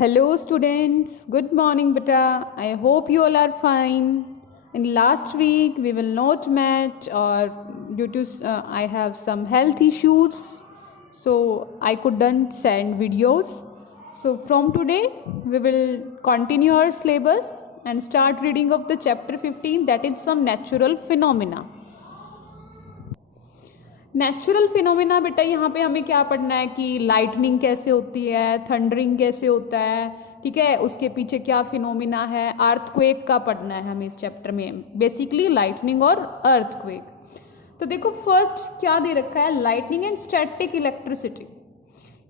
Hello students, good morning beta. I hope you all are fine. In last week we will not match or due to I have some health issues, so I couldn't send videos. So from today we will continue our syllabus and start reading of the chapter 15, that is some natural phenomena. Natural phenomena बेटा यहाँ पे हमें क्या पढ़ना है कि lightning कैसे होती है, थंडरिंग कैसे होता है, ठीक है, उसके पीछे क्या फिनोमिना है, अर्थक्वेक का पढ़ना है हमें इस चैप्टर में, बेसिकली लाइटनिंग और अर्थक्वेक। तो देखो फर्स्ट क्या दे रखा है, लाइटनिंग एंड स्टैटिक इलेक्ट्रिसिटी।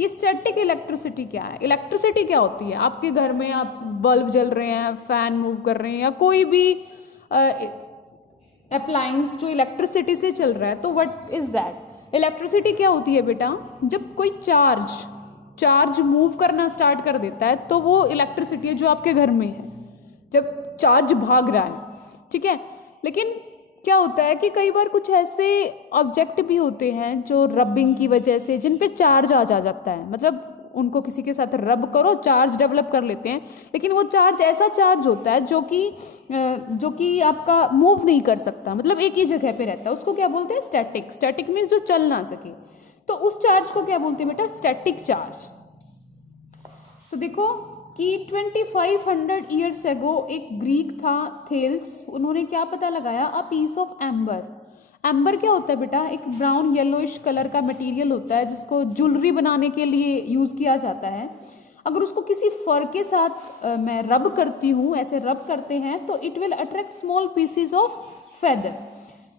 ये स्टैटिक इलेक्ट्रिसिटी क्या है? इलेक्ट्रिसिटी क्या होती है? आपके घर में आप बल्ब जल रहे हैं, फैन मूव कर रहे हैं या कोई भी अप्लायंस जो इलेक्ट्रिसिटी से चल रहा है, तो व्हाट इज दैट? इलेक्ट्रिसिटी क्या होती है बेटा? जब कोई चार्ज मूव करना स्टार्ट कर देता है तो वो इलेक्ट्रिसिटी है जो आपके घर में है, जब चार्ज भाग रहा है, ठीक है। लेकिन क्या होता है कि कई बार कुछ ऐसे ऑब्जेक्ट भी होते हैं जो रबिंग की वजह से जिन पे चार्ज आ जाता है, मतलब उनको किसी के साथ रब करो चार्ज डेवलप कर लेते हैं, लेकिन वो चार्ज ऐसा चार्ज होता है जो कि आपका मूव नहीं कर सकता, मतलब एक ही जगह पे रहता है, उसको क्या बोलते हैं? स्टैटिक। स्टैटिक मीन्स जो चल ना सके, तो उस चार्ज को क्या बोलते हैं बेटा? Static charge. तो देखो कि 2500 ईयर्स एगो एक ग्रीक था थेल्स, उन्होंने क्या पता लगाया? A piece of amber. Amber क्या होता है बेटा? एक ब्राउन येलोइश कलर का मटेरियल होता है जिसको ज्वेलरी बनाने के लिए यूज़ किया जाता है। अगर उसको किसी फर के साथ मैं रब करती हूँ, ऐसे रब करते हैं, तो it will attract small PCs of feather.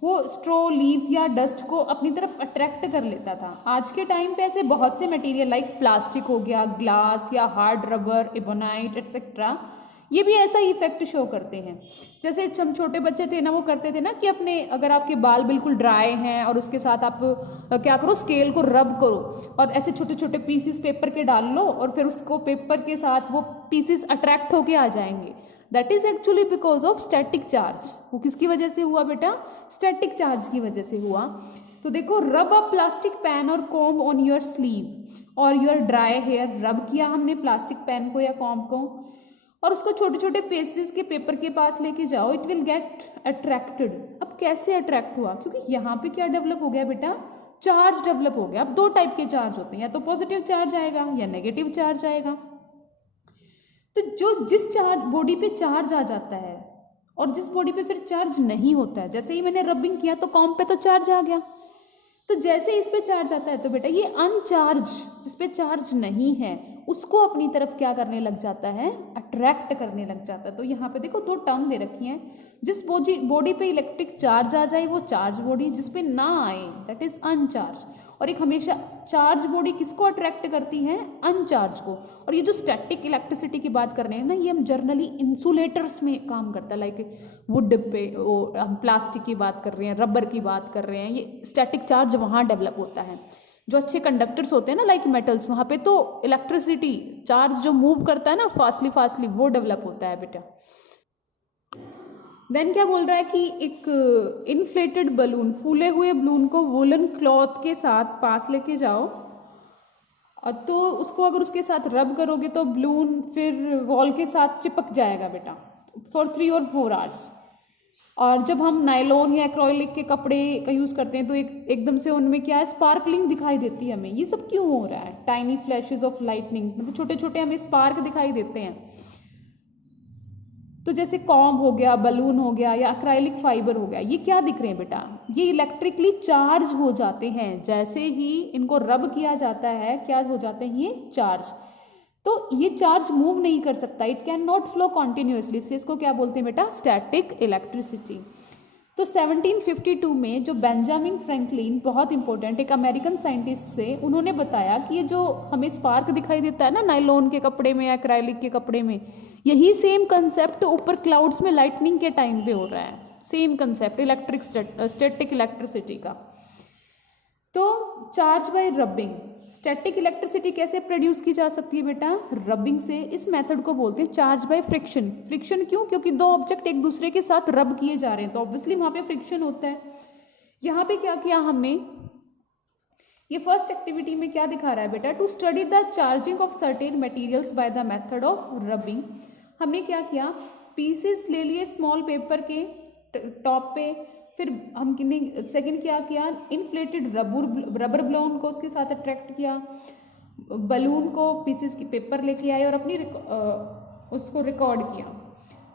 वो स्ट्रॉ, लीव्स या डस्ट को अपनी तरफ अट्रैक्ट कर लेता था। आज के टाइम पे ऐसे बहुत से मटेरियल लाइक प्लास्टिक हो गया, ग्लास या हार्ड रबर, एबोनाइट एटसेट्रा, ये भी ऐसा ही इफेक्ट शो करते हैं। जैसे हम छोटे बच्चे थे ना, वो करते थे ना कि अपने, अगर आपके बाल बिल्कुल ड्राई हैं और उसके साथ आप क्या करो, स्केल को रब करो और ऐसे छोटे छोटे पीसीस पेपर के डाल लो और फिर उसको पेपर के साथ वो पीसीस अट्रैक्ट होके आ जाएंगे। That is actually because of static charge. वो किसकी वजह से हुआ बेटा? स्टैटिक चार्ज की वजह से हुआ। तो देखो, रब अ प्लास्टिक पेन और कॉम्ब ऑन योर स्लीव और योर ड्राई हेयर। रब किया हमने प्लास्टिक पेन को या कॉम्ब को और उसको छोटे छोटे पीसेस के पेपर के पास लेके जाओ, इट विल गेट अट्रैक्टेड। अब कैसे अट्रैक्ट हुआ? क्योंकि यहाँ पे क्या डेवलप हो गया बेटा? चार्ज डेवलप हो गया। अब दो टाइप के चार्ज होते हैं, या तो पॉजिटिव चार्ज आएगा या नेगेटिव चार्ज आएगा। तो जिस चार्ज बॉडी पे चार्ज आ जाता है और जिस बॉडी पे फिर चार्ज नहीं होता है, जैसे ही मैंने रबिंग किया तो कॉम्ब पे तो चार्ज आ गया, तो जैसे इस पे चार्ज आता है तो बेटा ये अनचार्ज, जिस पे चार्ज नहीं है, उसको अपनी तरफ क्या करने लग जाता है? अट्रैक्ट करने लग जाता है। तो यहाँ पे देखो दो टर्म दे रखी हैं, जिस बॉडी पे इलेक्ट्रिक चार्ज आ जाए वो चार्ज बॉडी, जिस पे ना आए दैट इज अनचार्ज। और एक हमेशा चार्ज बॉडी किसको अट्रैक्ट करती है? अनचार्ज को। और ये जो स्टैटिक इलेक्ट्रिसिटी की बात कर रहे हैं ना, ये हम जर्नली इंसुलेटर्स में काम करता है, लाइक वुड पे, हम प्लास्टिक की बात कर रहे हैं, रबर की बात कर रहे हैं, ये स्टैटिक चार्ज वहाँ डेवलप होता है। जो अच्छे कंडक्टर्स होते हैं ना लाइक मेटल्स, वहाँ पे तो इलेक्ट्रिसिटी चार्ज जो मूव करता है ना फास्टली, वो डेवलप होता है बेटा। देन क्या बोल रहा है कि एक इन्फ्लेटेड बलून, फूले हुए बलून को वुलन क्लॉथ के साथ पास लेके जाओ और तो उसको अगर उसके साथ रब करोगे तो बलून फिर वॉल के साथ चिपक जाएगा बेटा फॉर 3 और 4 आवर्स। और जब हम नायलॉन या एक्रोलिक के कपड़े का यूज़ करते हैं तो एकदम से उनमें क्या है? स्पार्कलिंग दिखाई देती है हमें। ये सब क्यों हो रहा है? टाइनी फ्लैशेस ऑफ लाइटनिंग, मतलब छोटे छोटे हमें स्पार्क दिखाई देते हैं। तो जैसे कॉम्ब हो गया, बलून हो गया या एक्राइलिक फाइबर हो गया, ये क्या दिख रहे हैं बेटा? ये इलेक्ट्रिकली चार्ज हो जाते हैं। जैसे ही इनको रब किया जाता है क्या हो जाते हैं? ये चार्ज। तो ये चार्ज मूव नहीं कर सकता, it can not flow continuously, इसको क्या बोलते हैं बेटा? Static electricity. तो 1752 में जो बेंजामिन फ्रैंकलिन, बहुत इंपॉर्टेंट एक अमेरिकन साइंटिस्ट से, उन्होंने बताया कि ये जो हमें स्पार्क दिखाई देता है ना नायलॉन के कपड़े में या एक्राइलिक के कपड़े में, यही सेम कंसेप्ट ऊपर क्लाउड्स में लाइटनिंग के टाइम पे हो रहा है। Same concept electric static electricity का। तो charge by rubbing, static electricity कैसे प्रोड्यूस की जा सकती है बेटा? रबिंग से। इस मेथड को बोलते हैं चार्ज बाय फ्रिक्शन। फ्रिक्शन क्यों? क्योंकि दो ऑब्जेक्ट एक दूसरे के साथ रब किए जा रहे हैं तो ऑब्वियसली वहां पे फ्रिक्शन होता है। यहाँ पे क्या किया हमने ये फर्स्ट एक्टिविटी में क्या दिखा रहा है बेटा, to study the charging of certain materials by the method of rubbing. हमने क्या किया, पीसेस ले लिए स्मॉल पेपर के टॉप पे, फिर हम सेकंड क्या किया, इन्फ्लेटेड रबर बलून को उसके साथ अट्रैक्ट किया, बलून को पीसेस की पेपर लेके आए और अपनी उसको रिकॉर्ड किया।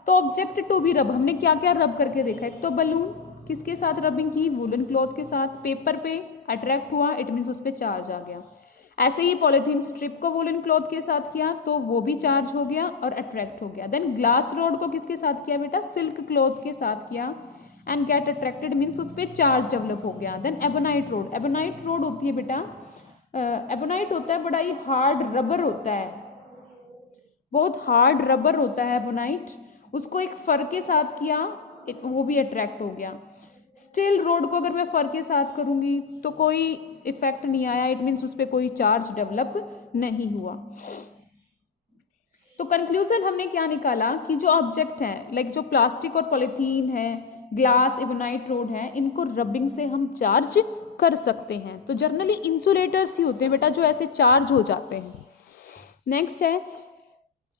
तो ऑब्जेक्ट टू बी रब, हमने क्या क्या रब करके देखा, एक तो बलून किसके साथ रबिंग की, वुलन क्लॉथ के साथ, पेपर पे अट्रैक्ट हुआ, इट मीन्स उस पर चार्ज आ गया। ऐसे ही पॉलीथीन स्ट्रिप को वुलन क्लॉथ के साथ किया तो वो भी चार्ज हो गया और अट्रैक्ट हो गया। देन ग्लास रॉड को किसके साथ किया बेटा, सिल्क क्लॉथ के साथ किया एंड गेट अट्रैक्टेड मीन्स उस पर चार्ज डेवलप हो गया। Then ebonite rod, ebonite rod होती है बेटा, एबोनाइट होता है बड़ा ही हार्ड रबर होता है, बहुत हार्ड रबर होता है एबोनाइट, उसको एक फर के साथ किया, वो भी अट्रैक्ट हो गया। स्टील रोड को अगर मैं फर के साथ करूंगी तो कोई इफेक्ट नहीं आया, इट मीन्स उस पर कोई चार्ज डेवलप नहीं हुआ। तो कंक्लूजन हमने क्या निकाला कि जो ऑब्जेक्ट हैं लाइक जो प्लास्टिक और पॉलीथीन है, ग्लास, एबोनाइट रोड है, इनको रबिंग से हम चार्ज कर सकते हैं। तो जनरली इंसुलेटर्स ही होते हैं बेटा जो ऐसे चार्ज हो जाते हैं। नेक्स्ट है,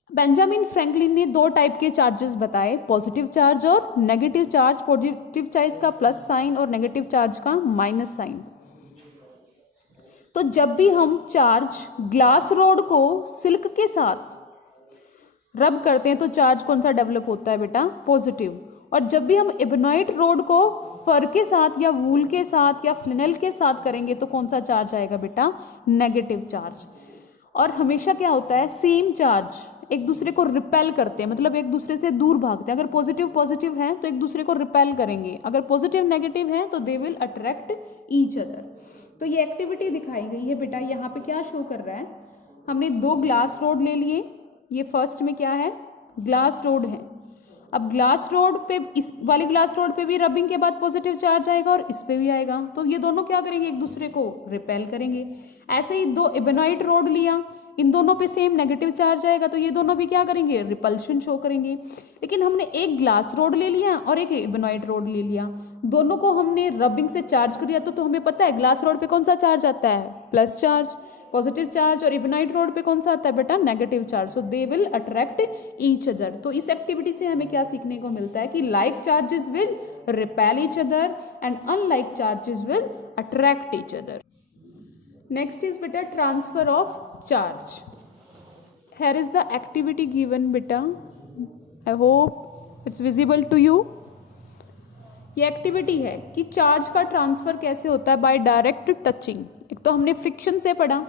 बेंजामिन फ्रैंकलिन ने दो टाइप के चार्जेस बताए, पॉजिटिव चार्ज और नेगेटिव चार्ज। पॉजिटिव चार्ज का प्लस साइन और नेगेटिव चार्ज का माइनस साइन। तो जब भी हम चार्ज ग्लास रॉड को सिल्क के साथ रब करते हैं तो चार्ज कौन सा डेवलप होता है बेटा, पॉजिटिव। और जब भी हम एबोनाइट रोड को फर के साथ या वूल के साथ या फ्लिनल के साथ करेंगे तो कौन सा चार्ज आएगा बेटा, नेगेटिव चार्ज। और हमेशा क्या होता है, सेम चार्ज एक दूसरे को रिपेल करते हैं, मतलब एक दूसरे से दूर भागते हैं। अगर पॉजिटिव पॉजिटिव है तो एक दूसरे को रिपेल करेंगे, अगर पॉजिटिव नेगेटिव है तो they will attract each other. तो ये एक्टिविटी दिखाई गई है बेटा, यहाँ पे क्या शो कर रहा है, हमने दो ग्लास रोड ले लिए, ये फर्स्ट में क्या है, ग्लास रोड है। अब ग्लास रोड पे, इस वाली ग्लास रोड पे भी रबिंग के बाद पॉजिटिव चार्ज आएगा और इस पे भी आएगा, तो ये दोनों क्या करेंगे, एक दूसरे को रिपेल करेंगे। ऐसे ही दो एबोनाइट रोड लिया, इन दोनों पे सेम नेगेटिव चार्ज आएगा तो ये दोनों भी क्या करेंगे, रिपल्शन शो करेंगे। लेकिन हमने एक ग्लास रोड ले लिया और एक एबोनाइट रोड ले लिया, दोनों को हमने रबिंग से चार्ज कर दिया तो हमें पता है ग्लास रोड पे कौन सा चार्ज आता है, प्लस चार्ज, पॉजिटिव चार्ज, और एबोनाइट रोड पे कौन सा आता है बेटा, negative charge. So they will attract each other. तो इस एक्टिविटी से हमें क्या सीखने को मिलता है कि like charges will repel each other and unlike charges will attract each other. Next is बेटा transfer of charge. Here is the activity given बेटा, I hope it's visible to you। ये एक्टिविटी है कि चार्ज का transfer कैसे होता है, bye direct touching. एक तो हमने फ्रिक्शन से पढ़ा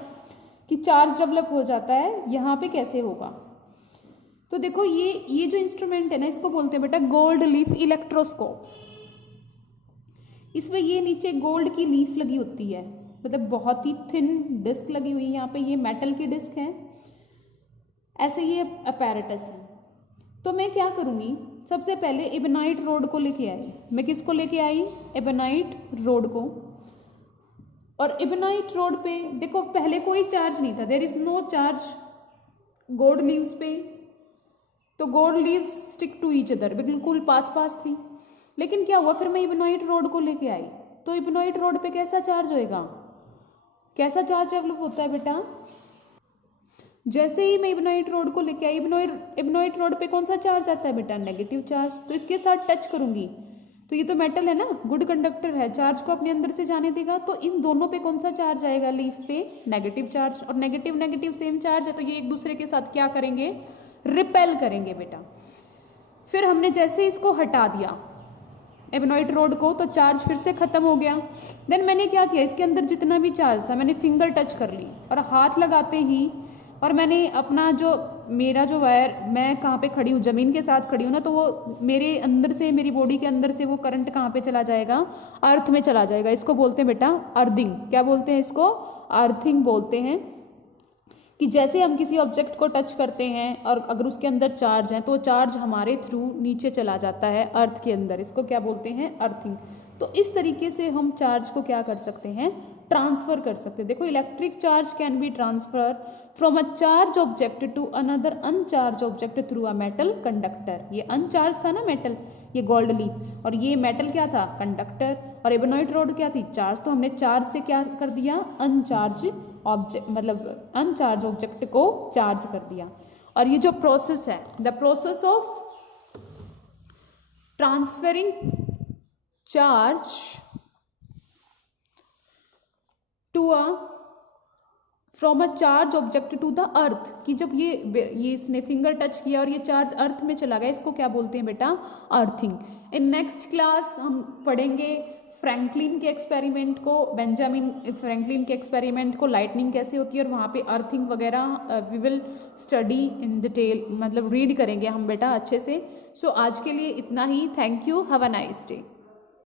कि चार्ज डेवलप हो जाता है, यहाँ पे कैसे होगा। तो देखो ये जो इंस्ट्रूमेंट है ना, इसको बोलते हैं बेटा गोल्ड लीफ इलेक्ट्रोस्कोप। इसमें ये नीचे गोल्ड की लीफ लगी होती है, मतलब बहुत ही थिन डिस्क लगी हुई है, यहाँ पे ये मेटल की डिस्क है, ऐसे ये अपैरेटस है। तो मैं क्या करूँगी, सबसे पहले एबोनाइट रोड को लेके आई, मैं किसको लेके आई, एबोनाइट रोड को। और एबोनाइट रोड पे देखो पहले कोई चार्ज नहीं था, there is no charge gold leaves पे, तो gold leaves stick to each other, बिल्कुल पास पास थी। लेकिन क्या हुआ, फिर मैं एबोनाइट रोड को लेके आई तो एबोनाइट रोड पे कैसा चार्ज होएगा, कैसा चार्ज डेवलप होता है बेटा, जैसे ही मैं एबोनाइट रोड को लेके आई, एबोनाइट रोड पे कौन सा चार्ज आता है बेटा, नेगेटिव चार्ज। तो इसके साथ टच करूंगी तो ये तो मेटल है ना, गुड कंडक्टर है, चार्ज को अपने अंदर से जाने देगा, तो इन दोनों पे कौन सा चार्ज आएगा, लीफ पे नेगेटिव चार्ज। और नेगेटिव नेगेटिव सेम चार्ज है तो ये एक दूसरे के साथ क्या करेंगे, रिपेल करेंगे बेटा। फिर हमने जैसे इसको हटा दिया एबोनाइट रोड को तो चार्ज फिर से खत्म हो गया। देन मैंने क्या किया, इसके अंदर जितना भी चार्ज था मैंने फिंगर टच कर ली और हाथ लगाते ही, और मैंने अपना जो मेरा जो वायर, मैं कहाँ पे खड़ी हूँ, ज़मीन के साथ खड़ी हूँ ना, तो वो मेरे अंदर से, मेरी बॉडी के अंदर से वो करंट कहाँ पे चला जाएगा, अर्थ में चला जाएगा। इसको बोलते हैं बेटा अर्थिंग। क्या बोलते हैं इसको, अर्थिंग बोलते हैं। कि जैसे हम किसी ऑब्जेक्ट को टच करते हैं और अगर उसके अंदर चार्ज है तो वो चार्ज हमारे थ्रू नीचे चला जाता है अर्थ के अंदर, इसको क्या बोलते हैं, अर्थिंग। तो इस तरीके से हम चार्ज को क्या कर सकते हैं, ट्रांसफर कर सकते हैं। देखो electric charge can be transfer from a charge object to another uncharge object through a metal conductor. ये अनचार्ज था ना मेटल, ये गोल्ड लीफ, और ये मेटल क्या था, कंडक्टर, और एबोनॉइट रॉड क्या थी, चार्ज। तो हमने चार्ज से क्या कर दिया, अनचार्ज ऑब्जेक्ट, मतलब अनचार्ज ऑब्जेक्ट को चार्ज कर दिया। और ये जो प्रोसेस है, the process of transferring charge to a from a charge object to the earth, कि जब ये इसने फिंगर टच किया और ये चार्ज अर्थ में चला गया, इसको क्या बोलते हैं बेटा, अर्थिंग। इन नेक्स्ट क्लास हम पढ़ेंगे फ्रैंकलिन के एक्सपेरिमेंट को, बेंजामिन फ्रैंकलिन के एक्सपेरिमेंट को, लाइटनिंग कैसे होती है और वहाँ पे अर्थिंग वगैरह we will study in detail, मतलब रीड करेंगे हम बेटा अच्छे से। सो आज के लिए इतना ही। Thank you, have a nice day.